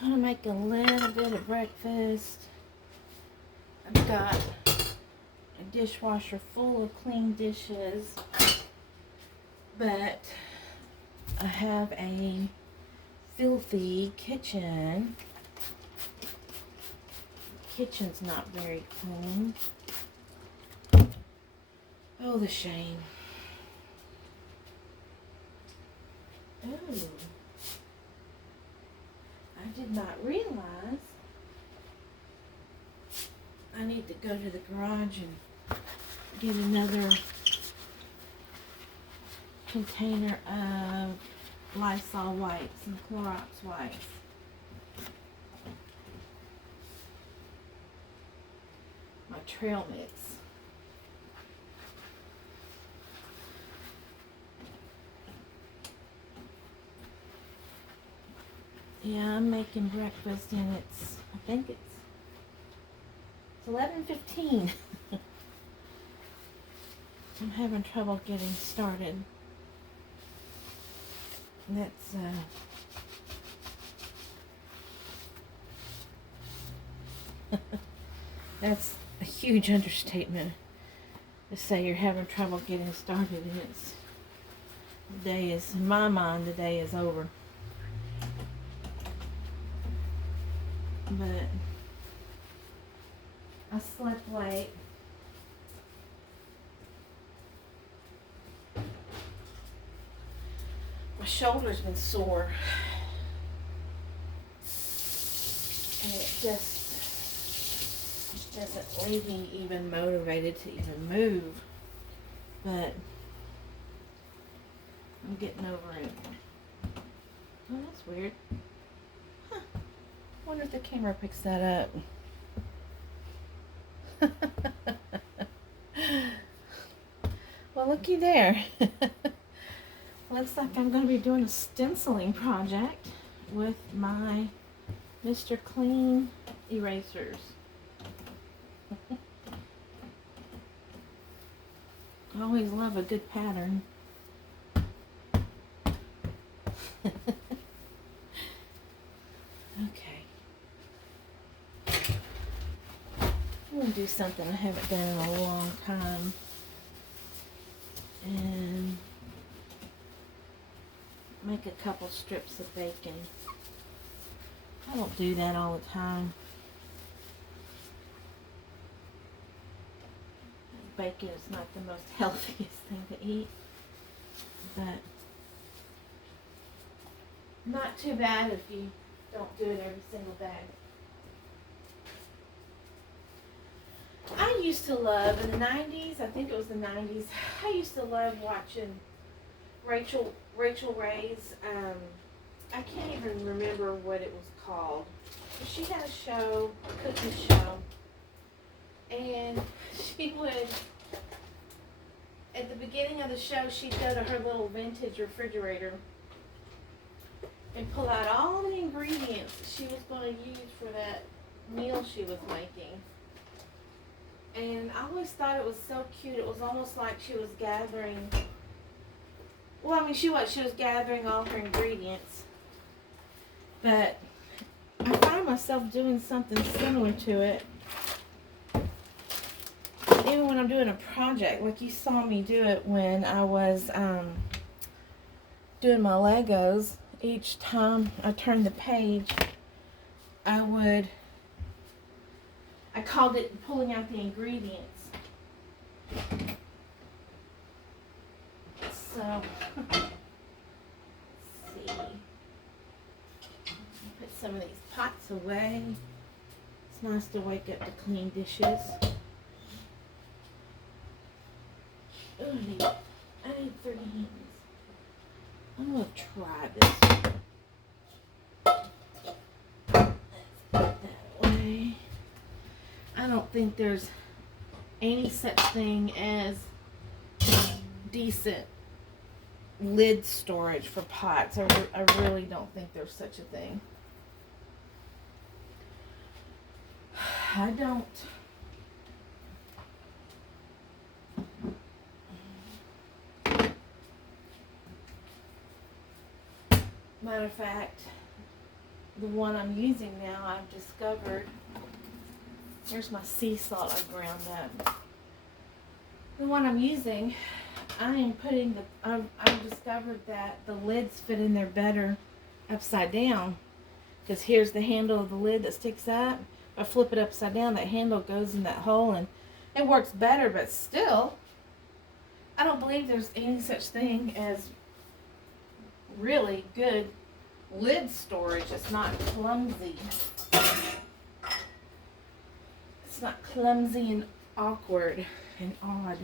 Gonna make a little bit of breakfast. I've got a dishwasher full of clean dishes, but I have a filthy kitchen. The kitchen's not very clean. Oh, the shame. Ooh. I did not realize I need to go to the garage and get another container of Lysol wipes and Clorox wipes. My trail mix. Yeah, I'm making breakfast and I think it's 11:15. I'm having trouble getting started. That's a huge understatement to say you're having trouble getting started, and in my mind, the day is over. But I slept late. My shoulder's been sore. And it just doesn't leave me even motivated to even move. But I'm getting over it. Oh, that's weird. Huh. Wonder if the camera picks that up. Well, looky there. Looks like I'm going to be doing a stenciling project with my Mr. Clean erasers. I always love a good pattern. Okay. I'm going to do something I haven't done in a long time. And make a couple strips of bacon. I don't do that all the time. Bacon is not the most healthiest thing to eat, but not too bad if you don't do it every single day. I used to love, in the 90s, I think it was the 90s, I used to love watching Rachel Ray's, I can't even remember what it was called. She had a show, a cooking show, and she would, at the beginning of the show, she'd go to her little vintage refrigerator and pull out all the ingredients that she was going to use for that meal she was making. And I always thought it was so cute. It was almost like she was gathering, well, I mean, she was gathering all her ingredients. But I find myself doing something similar to it. Even when I'm doing a project, like you saw me do it when I was doing my Legos. Each time I turned the page, I called it pulling out the ingredients. So, let's see. Put some of these pots away. It's nice to wake up to clean dishes. Ooh, I need 3 hands. I'm going to try this. Let's put that away. I don't think there's any such thing as decent lid storage for pots. I really don't think there's such a thing. I don't. Matter of fact, the one I'm using now, I've discovered, here's my sea salt I ground up. The one I'm using, I am putting I've discovered that the lids fit in there better upside down. Because here's the handle of the lid that sticks up. If I flip it upside down, that handle goes in that hole and it works better, but still, I don't believe there's any such thing as really good lid storage. It's not clumsy. It's not clumsy and awkward and odd.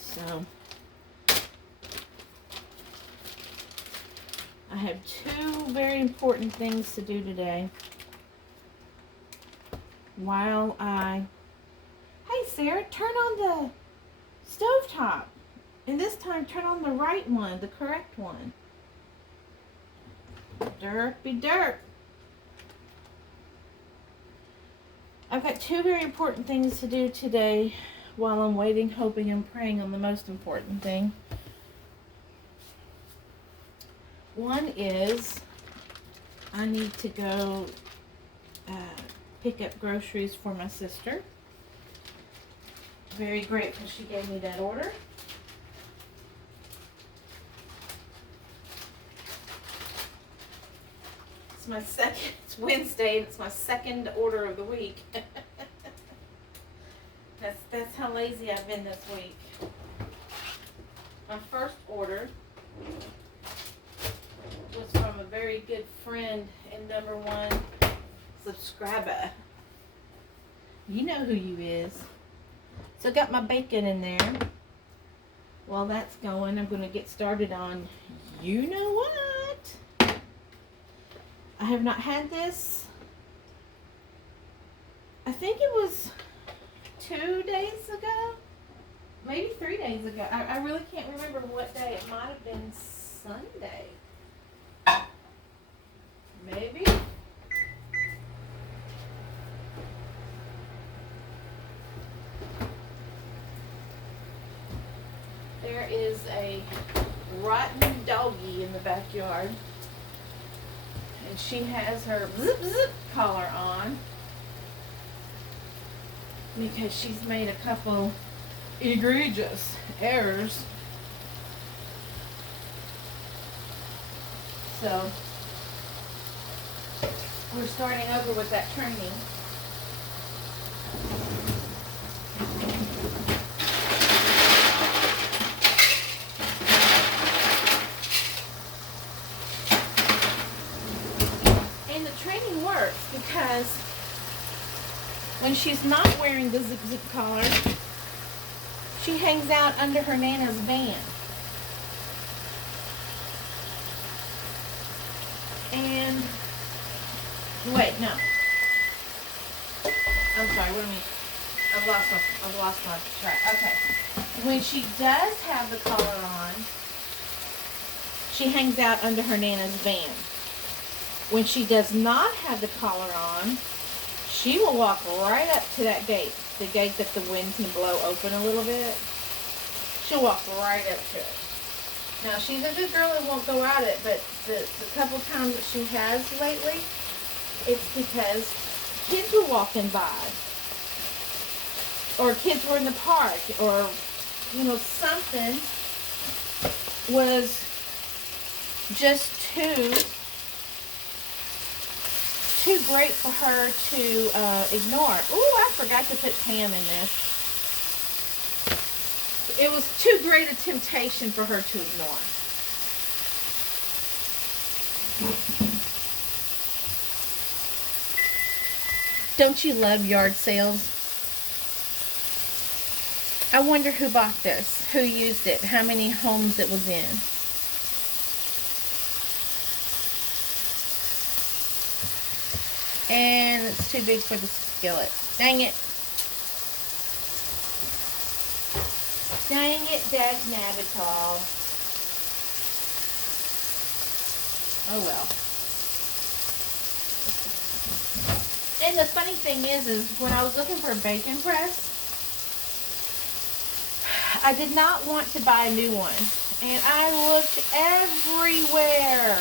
So I have two very important things to do today. Hey Sarah, turn on the stovetop. And this time turn on the right one, the correct one. Derpy derp. I've got two very important things to do today while I'm waiting, hoping, and praying on the most important thing. One is I need to go pick up groceries for my sister. Very grateful she gave me that order. It's Wednesday and it's my second order of the week. That's how lazy I've been this week. My first order was from a very good friend and #1 subscriber. You know who you is. So I got my bacon in there. While that's going, I'm going to get started on you know what. I have not had this. I think it was 2 days ago. Maybe 3 days ago. I really can't remember what day. It might have been Sunday. Maybe. There is a rotten doggie in the backyard. And she has her zip zip collar on. Because she's made a couple egregious errors. So we're starting over with that training. And the training works because when she's not wearing the zip collar, she hangs out under her Nana's van. And wait, no. I'm sorry, what do I mean? I've lost my track. Okay. When she does have the collar on, she hangs out under her Nana's van. When she does not have the collar on, she will walk right up to that gate. The gate that the wind can blow open a little bit. She'll walk right up to it. Now, she's a good girl and won't go at it, but the couple times that she has lately, it's because kids were walking by. Or kids were in the park. Or, you know, something was just too great for her to ignore. Ooh, I forgot to put Pam in this. It was too great a temptation for her to ignore. Don't you love yard sales? I wonder who bought this, who used it, how many homes it was in. And it's too big for the skillet. Dang it. Dang it, dag-nabbit-all. Oh well. And the funny thing is when I was looking for a bacon press, I did not want to buy a new one. And I looked everywhere.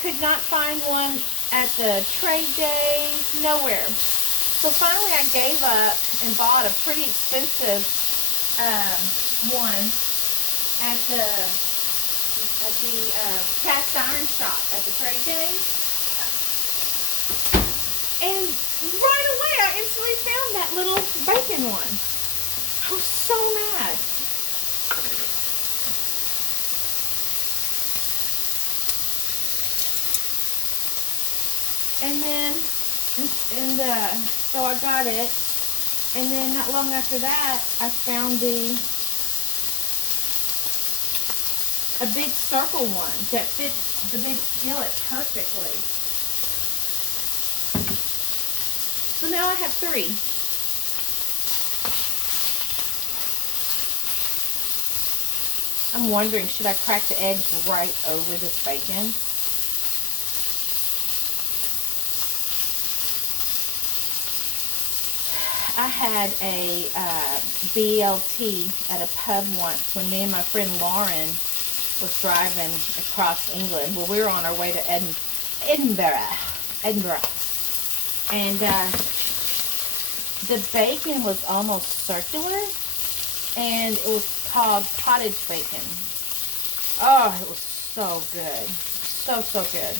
Could not find one at the trade days, nowhere. So finally I gave up and bought a pretty expensive one at the cast iron shop at the trade days. And right away I instantly found that little bacon one. I was so mad. And then, so I got it. And then not long after that, I found a big circle one that fits the big skillet perfectly. So now I have 3. I'm wondering, should I crack the eggs right over this bacon? I had a BLT at a pub once when me and my friend Lauren was driving across England. Well, we were on our way to Edinburgh. And the bacon was almost circular, and it was called cottage bacon. Oh, it was so good. So, so good.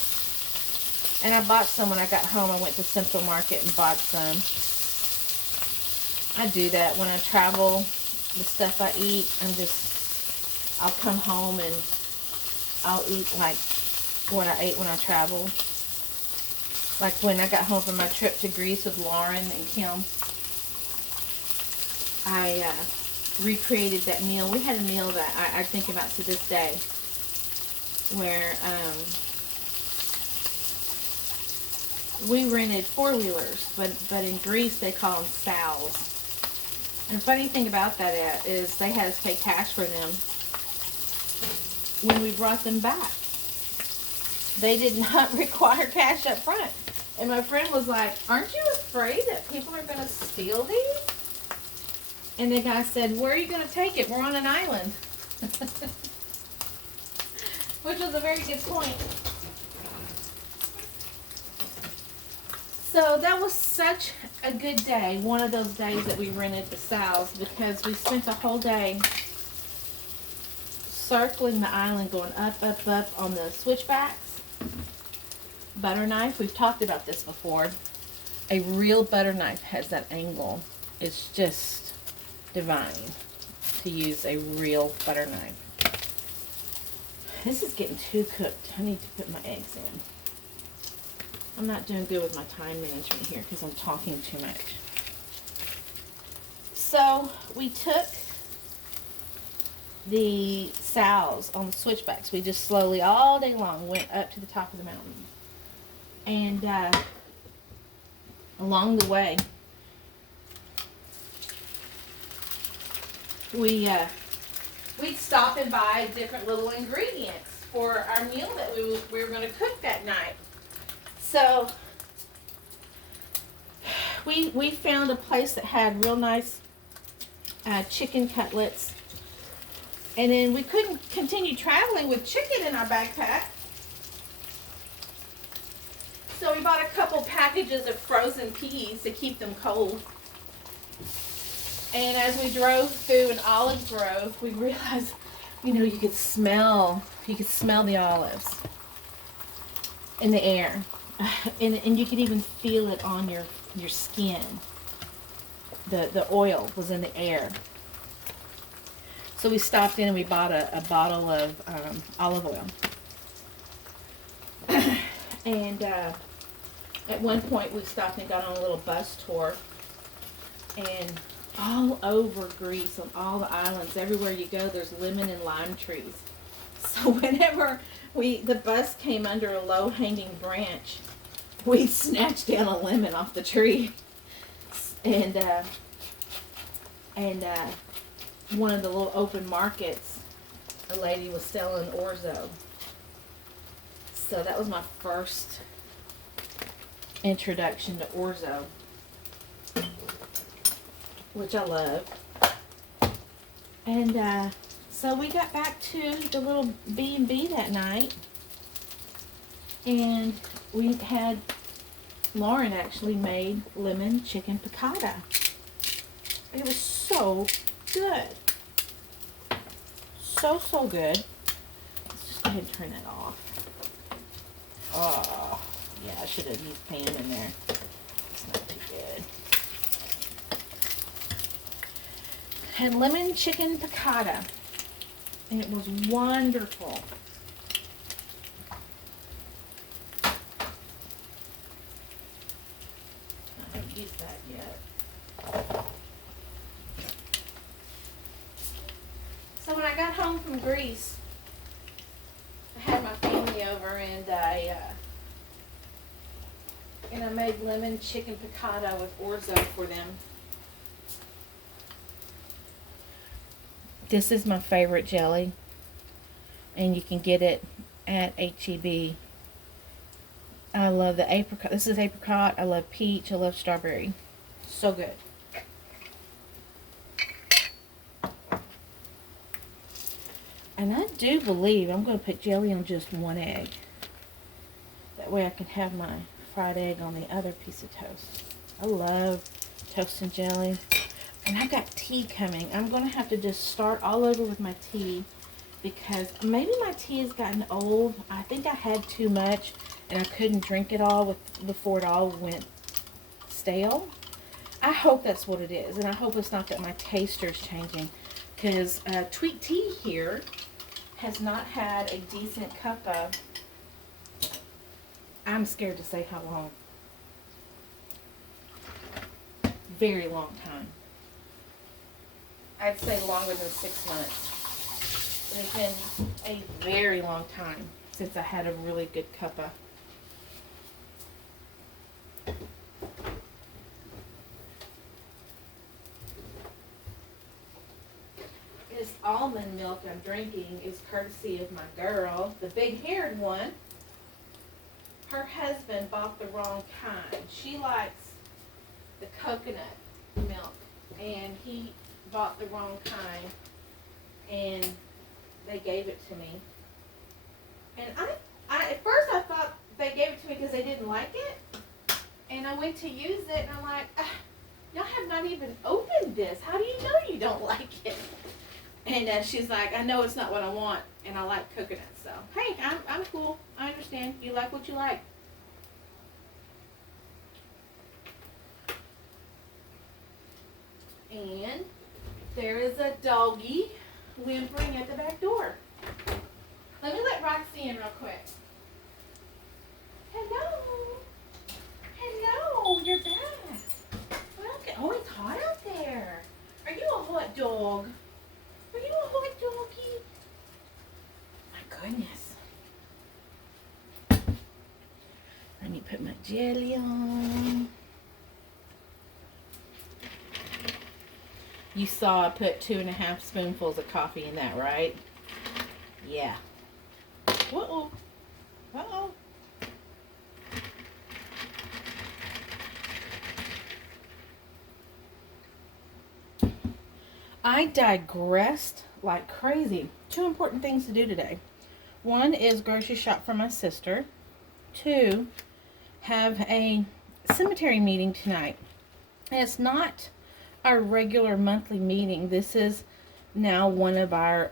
And I bought some when I got home. I went to Central Market and bought some. I do that when I travel. The stuff I eat, I'll come home and I'll eat like what I ate when I traveled. Like when I got home from my trip to Greece with Lauren and Kim, I recreated that meal. We had a meal that I think about to this day, where we rented 4-wheelers, but in Greece they call them sows. And the funny thing about that is they had us pay cash for them when we brought them back. They did not require cash up front. And my friend was like, aren't you afraid that people are going to steal these? And the guy said, where are you going to take it? We're on an island. Which was a very good point. So that was such a good day, one of those days that we rented the sows, because we spent the whole day circling the island, going up, up, up on the switchbacks. Butter knife, we've talked about this before. A real butter knife has that angle. It's just divine to use a real butter knife. This is getting too cooked. I need to put my eggs in. I'm not doing good with my time management here because I'm talking too much. So we took the sows on the switchbacks. We just slowly, all day long, went up to the top of the mountain. And along the way, we'd stop and buy different little ingredients for our meal that we were going to cook that night. So we found a place that had real nice chicken cutlets. And then we couldn't continue traveling with chicken in our backpack. So we bought a couple packages of frozen peas to keep them cold. And as we drove through an olive grove, we realized, you could smell the olives in the air. And you could even feel it on your skin. The oil was in the air. So we stopped in and we bought a bottle of olive oil. And at one point we stopped and got on a little bus tour. And all over Greece, on all the islands, everywhere you go, there's lemon and lime trees. So whenever the bus came under a low-hanging branch, we'd snatch down a lemon off the tree. And one of the little open markets, a lady was selling orzo. So that was my first introduction to orzo, which I love. And so So we got back to the little B&B that night, and we had, Lauren actually made lemon chicken piccata. It was so good. So, so good. Let's just go ahead and turn that off. Oh, yeah, I should have used pan in there. It's not too good. Had lemon chicken piccata. And it was wonderful. I haven't used that yet. So when I got home from Greece, I had my family over, and I made lemon chicken piccata with orzo for them. This is my favorite jelly, and you can get it at H-E-B. I love the apricot. This is apricot. I love peach. I love strawberry. So good. And I do believe I'm going to put jelly on just one egg. That way I can have my fried egg on the other piece of toast. I love toast and jelly. And I've got tea coming. I'm going to have to just start all over with my tea, because maybe my tea has gotten old. I think I had too much and I couldn't drink it all before it all went stale. I hope that's what it is, and I hope it's not that my taster's changing, because Tweet Tea here has not had a decent cuppa. I'm scared to say how long. Very long time. I'd say longer than 6 months. It's been a very long time since I had a really good cuppa. This almond milk I'm drinking is courtesy of my girl, the big-haired one. Her husband bought the wrong kind. She likes the coconut milk, and he bought the wrong kind, and they gave it to me. And I at first I thought they gave it to me because they didn't like it, and I went to use it, and I'm like, y'all have not even opened this. How do you know you don't like it? And she's like, I know it's not what I want, and I like coconut. So hey, I'm cool. I understand. You like what you like. And there is a doggy whimpering at the back door. Let me let Roxy in real quick. Hello. Hello, you're back. Welcome. Oh, it's hot out there. Are you a hot dog? Are you a hot doggy? My goodness. Let me put my jelly on. You saw I put 2.5 spoonfuls of coffee in that, right? Yeah. Uh-oh. Uh-oh. I digressed like crazy. 2 important things to do today. 1 is grocery shop for my sister. 2, have a cemetery meeting tonight. And it's not our regular monthly meeting. This is now one of our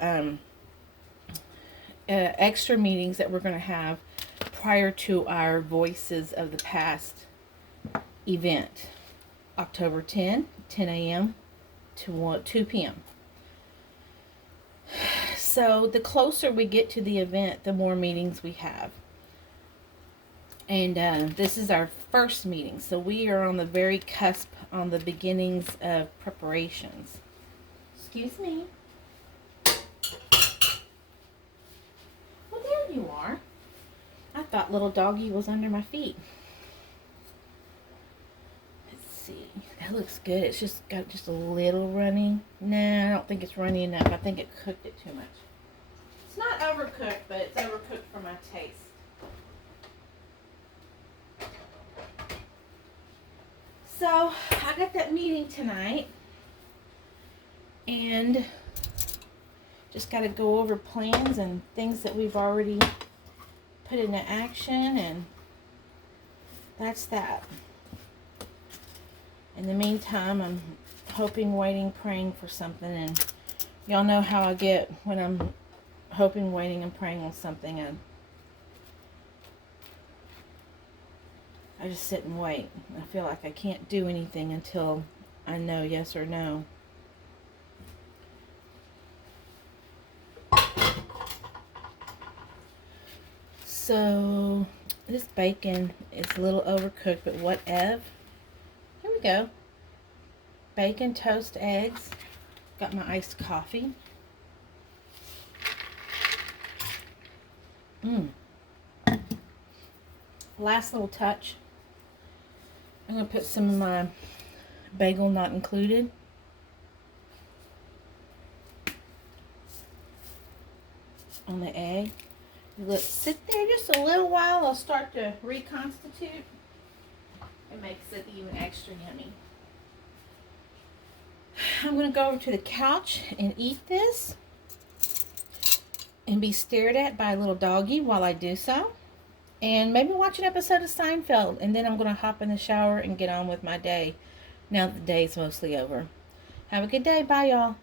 extra meetings that we're going to have prior to our Voices of the Past event. October 10 a.m. to 2 p.m. So the closer we get to the event, the more meetings we have. And this is our first meeting, so we are on the very cusp, on the beginnings of preparations. Excuse me. Well, there you are. I thought little doggy was under my feet. Let's see. That looks good. It's just got just a little runny. Nah, I don't think it's runny enough. I think it cooked it too much. It's not overcooked, but it's overcooked for my taste. So, I got that meeting tonight, and Just got to go over plans and things that we've already put into action, and that's that. In the meantime, I'm hoping, waiting, praying for something, and y'all know how I get when I'm hoping, waiting, and praying on something, and I just sit and wait. I feel like I can't do anything until I know yes or no. So this bacon is a little overcooked, but whatever. Here we go. Bacon, toast, eggs. Got my iced coffee. Last little touch. I'm going to put some of my bagel not included. On the egg. Let it sit there just a little while. It'll start to reconstitute. It makes it even extra yummy. I'm going to go over to the couch and eat this. And be stared at by a little doggy while I do so. And maybe watch an episode of Seinfeld. And then I'm going to hop in the shower and get on with my day. Now that the day's mostly over. Have a good day. Bye, y'all.